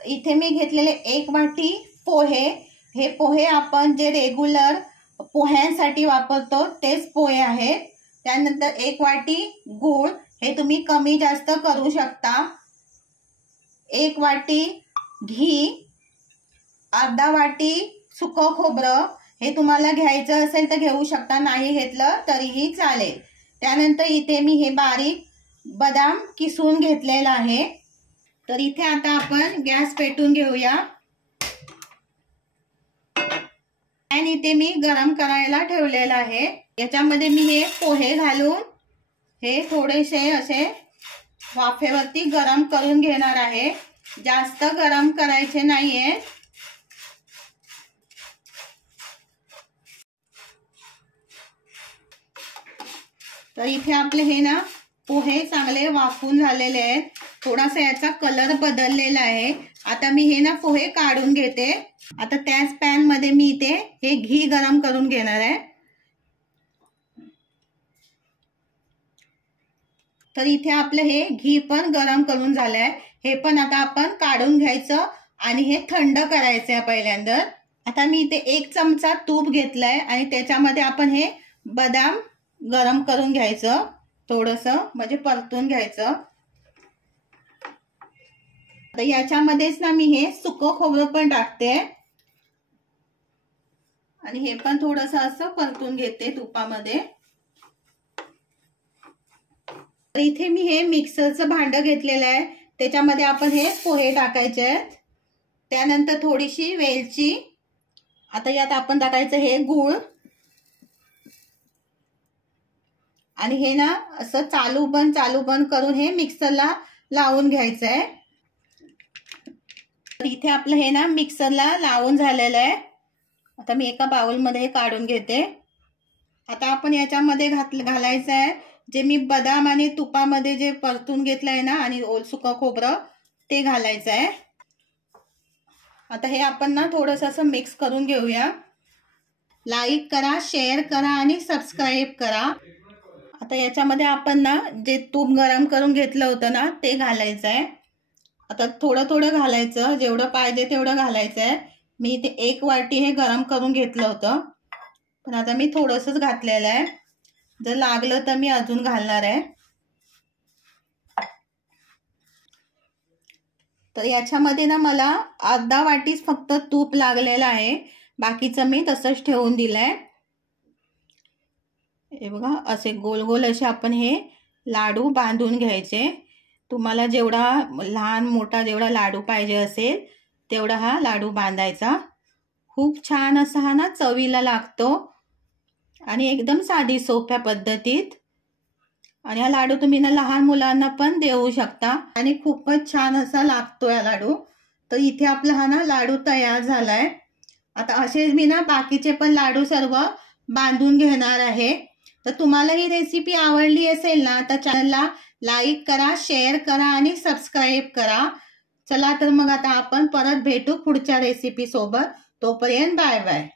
इथे मी घेतलेले 1 वाटी पोहे। हे पोहे आपण जे रेग्युलर पोह्यांसाठी वापरतो तेच पोहे आहेत। त्यानंतर 1 वाटी गूळ, हे तुम्ही कमी जास्त करू शकता। 1 वाटी घी, अर्धा वाटी सुकं खोबरं, हे तुम्हाला घ्यायचं असेल तर घेऊ शकता, नाही घेतलं तरीही चालेल। त्यानंतर इथे मी हे बारीक बदाम किसून घेतलेला आहे। तर इथे आता आपण गॅस पेटून घेऊया। पॅन इथे मी गरम करायला ठेवलेला आहे। याच्यामध्ये मी हे पोहे घालून हे थोडेसे असे वाफेवरती गरम करून घेणार आहे। जास्त गरम करायचे नाहीये। तर इथे आपले हे ना पोहे चांगले वाफून झालेले आहेत। थोडासा याचा कलर बदललेला आहे। आता मी हे ना पोहे काढून घेते। आता त्याच पॅन मध्ये मी इथे हे घी गरम करून घेणार आहे। तर इथे आपलं हे घी पण गरम करून झालंय। हे पण आता आपण काढून घ्यायचं आणि हे थंड करायचं आहे पहिल्यांदा। आता मी इथे 1 चमचा तूप घेतलंय आणि त्याच्यामध्ये आपण हे बदाम गरम करून घ्यायचं, थोडंसं म्हणजे परतून घ्यायचं। तर याच्यामध्येच ना मी हे सुकं खोबरं पण टाकते आणि हे पण थोडंसं असं परतून घेते तुपामध्ये। तर इथे मी हे मिक्सरचं भांडं घेतलेलं आहे, त्याच्यामध्ये आपण हे पोहे टाकायचे आहेत। त्यानंतर थोडीशी वेलची, आता यात आपण टाकायचं हे गूळ आणि हे ना असं चालू बंद करून हे मिक्सरला लावून घ्यायचं आहे। तर इथे आपलं हे ना मिक्सरला लावून झालेलं आहे। आता मी एका बाउलमध्ये काढून घेते। आता आपण याच्यामध्ये घालायचं आहे जे मी बदाम आणि तुपामध्ये जे परतून घेतलंय ना आणि सुकं खोबरं ते घालायचं आहे। आता हे आपण ना थोडंसं असं मिक्स करून घेऊया। लाईक करा, शेअर करा आणि सबस्क्राईब करा। आता याच्यामध्ये आपण ना जे तूप गरम करून घेतलं होतं ना ते घालायचं आहे। आता थोडं थोडं घालायचं, जेवढं पाहिजे तेवढं घालायचं आहे। मी इथे 1 वाटी हे गरम करून घेतलं होतं, पण आता मी थोडंसंच घातलेलं आहे। जर लागलं तर मी अजून घालणार आहे। तर याच्यामध्ये ना मला अर्धा वाटीच फक्त तूप लागलेलं आहे, बाकीचं मी तसंच ठेवून दिलंय। हे बघा असे गोल गोल असे आपण हे लाडू बांधून घ्यायचे। तुम्हाला जेवढा लहान मोठा जेवढा लाडू पाहिजे असेल तेवढा हा लाडू बांधायचा। खूप छान असा हा ना चवीला लागतो आणि एकदम साधी सोप्या पद्धतीत। आणि हा लाडू तुम्ही ना लहान मुलांना पण देऊ शकता आणि खूपच छान असा लागतो हा लाडू। तर इथे आपला हा ना लाडू तयार झालाय। आता असेच मी ना बाकीचे पण लाडू सर्व बांधून घेणार आहे। तर तुम्हाला ही रेसिपी आवडली असेल ना तर चॅनलला लाईक करा, शेअर करा आणि सबस्क्राईब करा। चला तर मग आता आपण परत भेटू पुढच्या रेसिपी सोबत। तोपर्यंत बाय बाय।